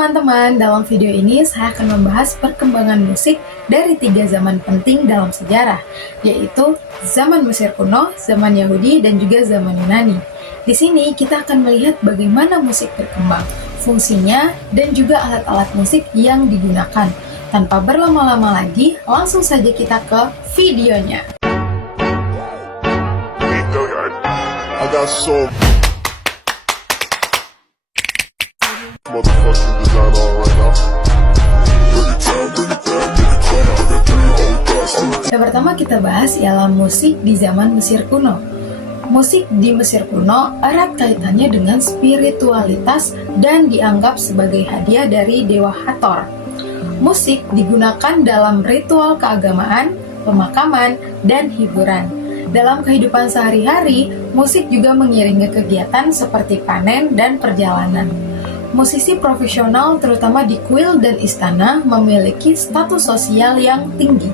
teman-teman, dalam video ini saya akan membahas perkembangan musik dari 3 zaman penting dalam sejarah, yaitu zaman Mesir kuno, zaman Yahudi, dan juga zaman Yunani. Di sini kita akan melihat bagaimana musik berkembang, fungsinya, dan juga alat-alat musik yang digunakan. Tanpa berlama-lama lagi, langsung saja kita ke videonya. I got so motherfucking design on right now. Yang pertama kita bahas ialah musik di zaman Mesir kuno. Musik di Mesir kuno erat kaitannya dengan spiritualitas dan dianggap sebagai hadiah dari Dewa Hathor. Musik digunakan dalam ritual keagamaan, pemakaman, dan hiburan. Dalam kehidupan sehari-hari, musik juga mengiringi kegiatan seperti panen dan perjalanan. Musisi profesional terutama di kuil dan istana memiliki status sosial yang tinggi.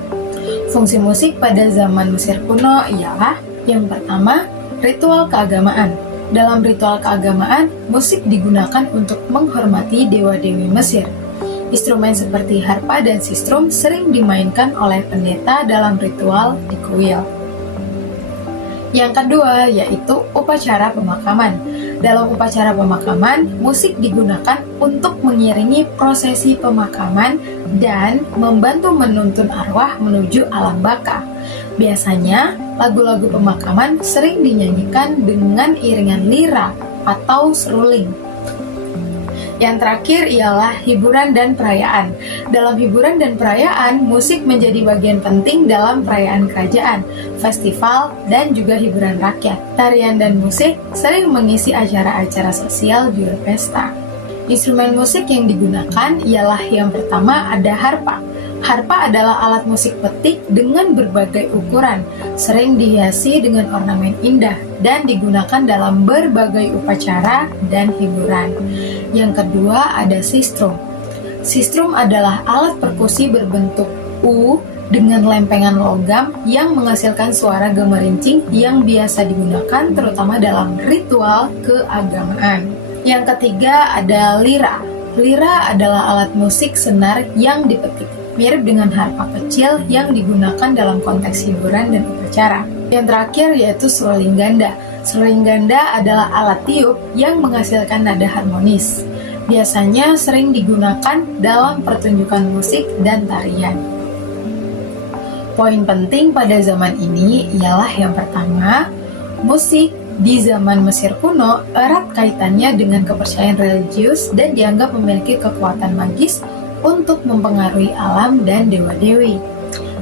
Fungsi musik pada zaman Mesir kuno ialah yang pertama, ritual keagamaan. Dalam ritual keagamaan, musik digunakan untuk menghormati dewa-dewi Mesir. Instrumen seperti harpa dan sistrum sering dimainkan oleh pendeta dalam ritual di kuil. Yang kedua, yaitu upacara pemakaman. Dalam upacara pemakaman, musik digunakan untuk mengiringi prosesi pemakaman dan membantu menuntun arwah menuju alam baka. Biasanya, lagu-lagu pemakaman sering dinyanyikan dengan iringan lira atau seruling. Yang terakhir ialah hiburan dan perayaan. Dalam hiburan dan perayaan, musik menjadi bagian penting dalam perayaan kerajaan, festival, dan juga hiburan rakyat. Tarian dan musik sering mengisi acara-acara sosial juga pesta. Instrumen musik yang digunakan ialah yang pertama ada harpa. Harpa adalah alat musik petik dengan berbagai ukuran, sering dihiasi dengan ornamen indah, dan digunakan dalam berbagai upacara dan hiburan. Yang kedua ada sistrum. Sistrum adalah alat perkusi berbentuk U dengan lempengan logam yang menghasilkan suara gemerincing yang biasa digunakan terutama dalam ritual keagamaan. Yang ketiga ada lira. Lira adalah alat musik senar yang dipetik, mirip dengan harpa kecil yang digunakan dalam konteks hiburan dan upacara. Yang terakhir yaitu seruling ganda. Seruling ganda adalah alat tiup yang menghasilkan nada harmonis. Biasanya sering digunakan dalam pertunjukan musik dan tarian. Poin penting pada zaman ini ialah yang pertama, musik di zaman Mesir kuno erat kaitannya dengan kepercayaan religius dan dianggap memiliki kekuatan magis untuk mempengaruhi alam dan dewa-dewi.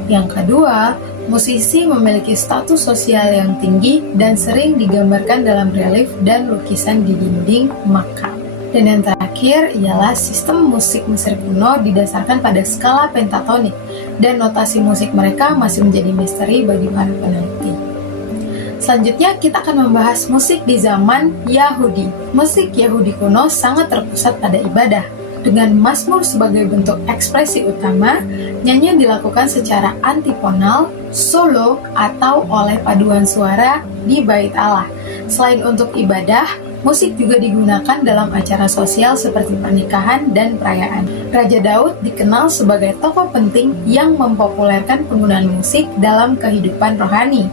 Yang kedua, musisi memiliki status sosial yang tinggi dan sering digambarkan dalam relief dan lukisan di dinding makam. Dan yang terakhir ialah sistem musik Mesir kuno didasarkan pada skala pentatonik dan notasi musik mereka masih menjadi misteri bagi para peneliti. Selanjutnya kita akan membahas musik di zaman Yahudi. Musik Yahudi kuno sangat terpusat pada ibadah. Dengan mazmur sebagai bentuk ekspresi utama, nyanyian dilakukan secara antifonal, solo, atau oleh paduan suara di bait Allah. Selain untuk ibadah, musik juga digunakan dalam acara sosial seperti pernikahan dan perayaan. Raja Daud dikenal sebagai tokoh penting yang mempopulerkan penggunaan musik dalam kehidupan rohani.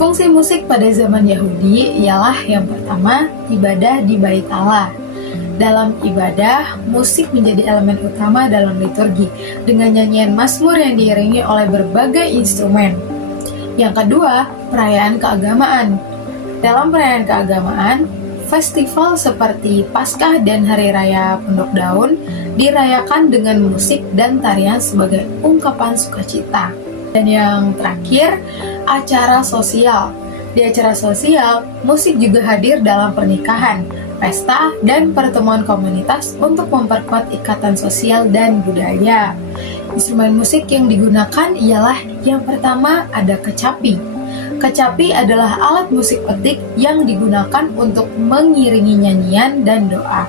Fungsi musik pada zaman Yahudi ialah yang pertama, ibadah di bait Allah. Dalam ibadah, musik menjadi elemen utama dalam liturgi dengan nyanyian mazmur yang diiringi oleh berbagai instrumen. Yang kedua, perayaan keagamaan. Dalam perayaan keagamaan, festival seperti Paskah dan Hari Raya Pondok Daun dirayakan dengan musik dan tarian sebagai ungkapan sukacita. Dan yang terakhir, acara sosial. Di acara sosial, musik juga hadir dalam pernikahan, pesta, dan pertemuan komunitas untuk memperkuat ikatan sosial dan budaya. Instrumen musik yang digunakan ialah yang pertama ada kecapi. Kecapi adalah alat musik petik yang digunakan untuk mengiringi nyanyian dan doa.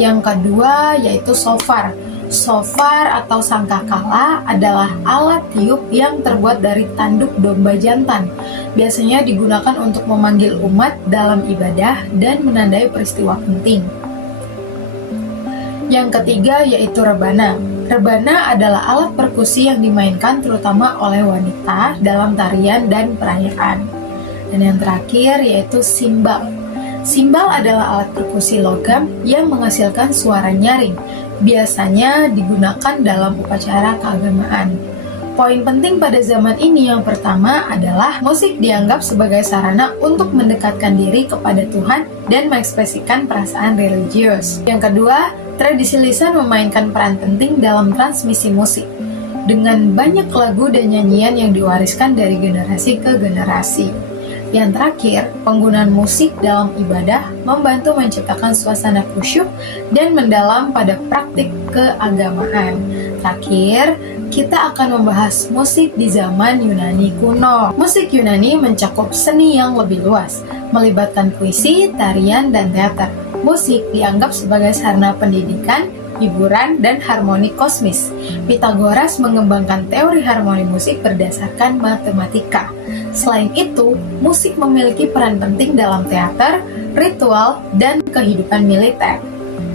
Yang kedua yaitu shofar. Shofar atau sangkakala adalah alat tiup yang terbuat dari tanduk domba jantan. Biasanya digunakan untuk memanggil umat dalam ibadah dan menandai peristiwa penting. Yang ketiga yaitu rebana. Rebana adalah alat perkusi yang dimainkan terutama oleh wanita dalam tarian dan perayaan. Dan yang terakhir yaitu simbal. Simbal adalah alat perkusi logam yang menghasilkan suara nyaring. Biasanya digunakan dalam upacara keagamaan. Poin penting pada zaman ini yang pertama adalah musik dianggap sebagai sarana untuk mendekatkan diri kepada Tuhan dan mengekspresikan perasaan religius. Yang kedua, tradisi lisan memainkan peran penting dalam transmisi musik. Dengan banyak lagu dan nyanyian yang diwariskan dari generasi ke generasi. Yang terakhir, penggunaan musik dalam ibadah membantu menciptakan suasana khusyuk dan mendalam pada praktik keagamaan. Terakhir, kita akan membahas musik di zaman Yunani kuno. Musik Yunani mencakup seni yang lebih luas, melibatkan puisi, tarian, dan teater. Musik dianggap sebagai sarana pendidikan, hiburan, dan harmoni kosmis. Pythagoras mengembangkan teori harmoni musik berdasarkan matematika. Selain itu, musik memiliki peran penting dalam teater, ritual, dan kehidupan militer.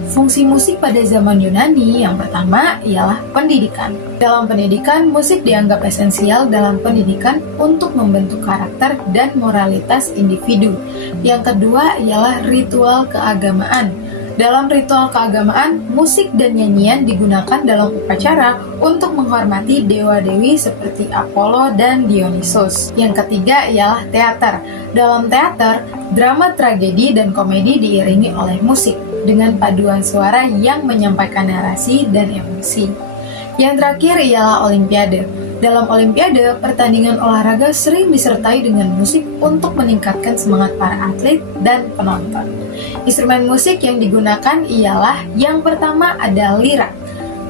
Fungsi musik pada zaman Yunani yang pertama ialah pendidikan. Dalam pendidikan, musik dianggap esensial dalam pendidikan untuk membentuk karakter dan moralitas individu. Yang kedua ialah ritual keagamaan. Dalam ritual keagamaan, musik dan nyanyian digunakan dalam upacara untuk menghormati dewa-dewi seperti Apollo dan Dionysus. Yang ketiga ialah teater. Dalam teater, drama tragedi dan komedi diiringi oleh musik dengan paduan suara yang menyampaikan narasi dan emosi. Yang terakhir ialah olimpiade. Dalam olimpiade, pertandingan olahraga sering disertai dengan musik untuk meningkatkan semangat para atlet dan penonton. Instrumen musik yang digunakan ialah yang pertama ada lira.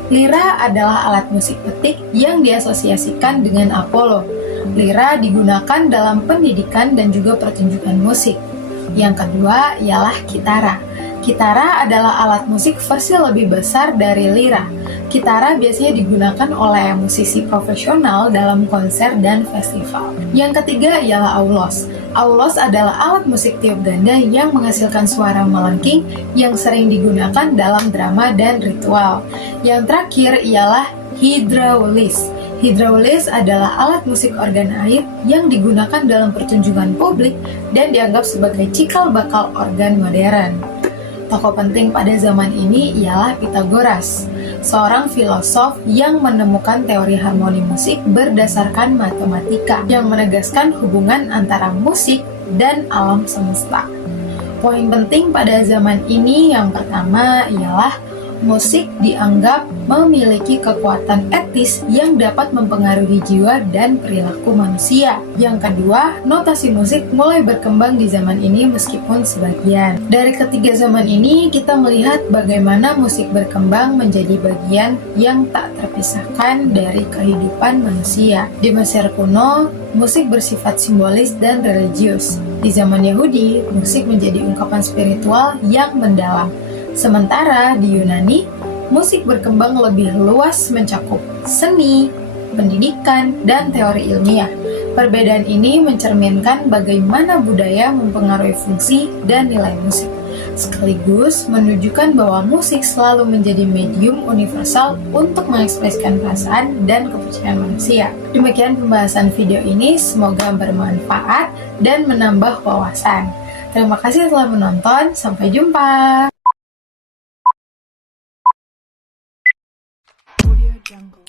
Lira adalah alat musik petik yang diasosiasikan dengan Apollo. Lira digunakan dalam pendidikan dan juga pertunjukan musik. Yang kedua ialah kitara. Kitara adalah alat musik versi lebih besar dari lira. Kitara biasanya digunakan oleh musisi profesional dalam konser dan festival. Yang ketiga ialah aulos. Aulos adalah alat musik tiup ganda yang menghasilkan suara melengking yang sering digunakan dalam drama dan ritual. Yang terakhir ialah hydraulis. Hydraulis adalah alat musik organ air yang digunakan dalam pertunjukan publik dan dianggap sebagai cikal bakal organ modern. Tokoh penting pada zaman ini ialah Pythagoras, seorang filosof yang menemukan teori harmoni musik berdasarkan matematika yang menegaskan hubungan antara musik dan alam semesta. Poin penting pada zaman ini yang pertama ialah musik dianggap memiliki kekuatan etis yang dapat mempengaruhi jiwa dan perilaku manusia. Yang kedua, notasi musik mulai berkembang di zaman ini meskipun sebagian. Dari ketiga zaman ini, kita melihat bagaimana musik berkembang menjadi bagian yang tak terpisahkan dari kehidupan manusia. Di Mesir kuno, musik bersifat simbolis dan religius. Di zaman Yahudi, musik menjadi ungkapan spiritual yang mendalam. Sementara di Yunani, musik berkembang lebih luas mencakup seni, pendidikan, dan teori ilmiah. Perbedaan ini mencerminkan bagaimana budaya mempengaruhi fungsi dan nilai musik, sekaligus menunjukkan bahwa musik selalu menjadi medium universal untuk mengekspresikan perasaan dan kepercayaan manusia. Demikian pembahasan video ini, semoga bermanfaat dan menambah wawasan. Terima kasih telah menonton, sampai jumpa! Jungle.